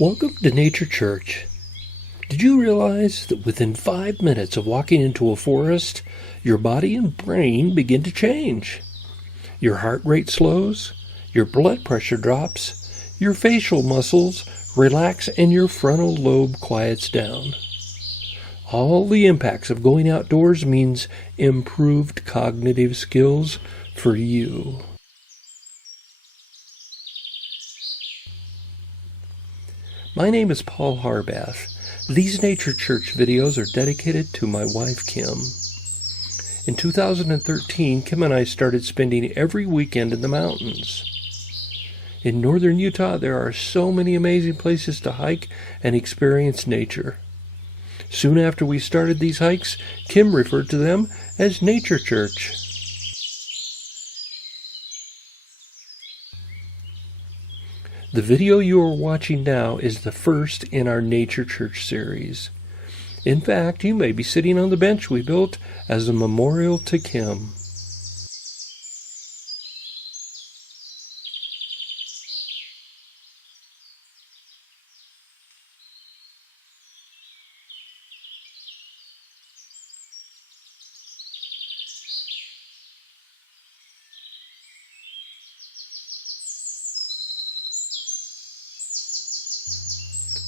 Welcome to Nature Church. Did you realize that within 5 minutes of walking into a forest, your body and brain begin to change? Your heart rate slows, your blood pressure drops, your facial muscles relax, and your frontal lobe quiets down. All the impacts of going outdoors means improved cognitive skills for you. My name is Paul Harbath. These Nature Church videos are dedicated to my wife, Kim. In 2013, Kim and I started spending every weekend in the mountains. In northern Utah, there are so many amazing places to hike and experience nature. Soon after we started these hikes, Kim referred to them as Nature Church. The video you are watching now is the first in our Nature Church series. In fact, you may be sitting on the bench we built as a memorial to Kim.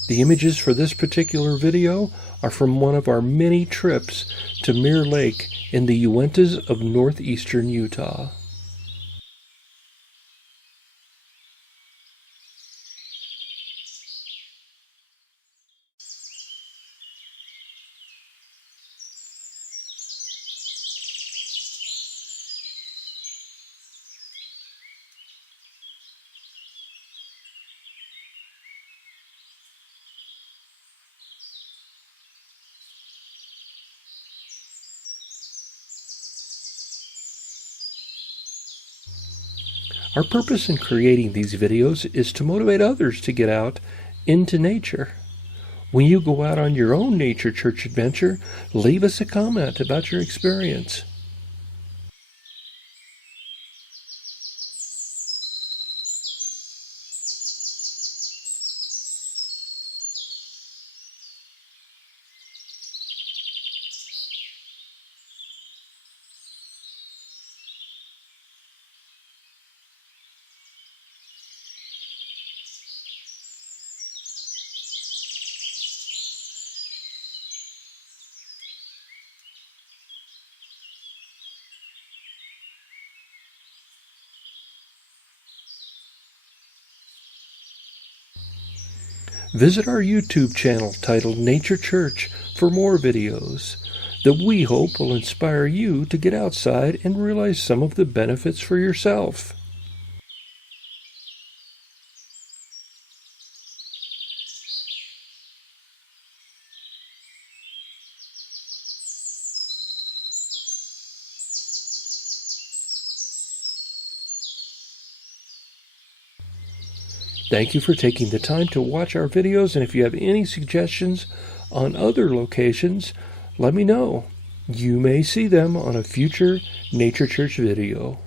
The images for this particular video are from one of our many trips to Mirror Lake in the Uintas of northeastern Utah. Our purpose in creating these videos is to motivate others to get out into nature. When you go out on your own Nature Church adventure, leave us a comment about your experience. Visit our YouTube channel titled Nature Church for more videos that we hope will inspire you to get outside and realize some of the benefits for yourself. Thank you for taking the time to watch our videos, and if you have any suggestions on other locations, let me know. You may see them on a future Nature Church video.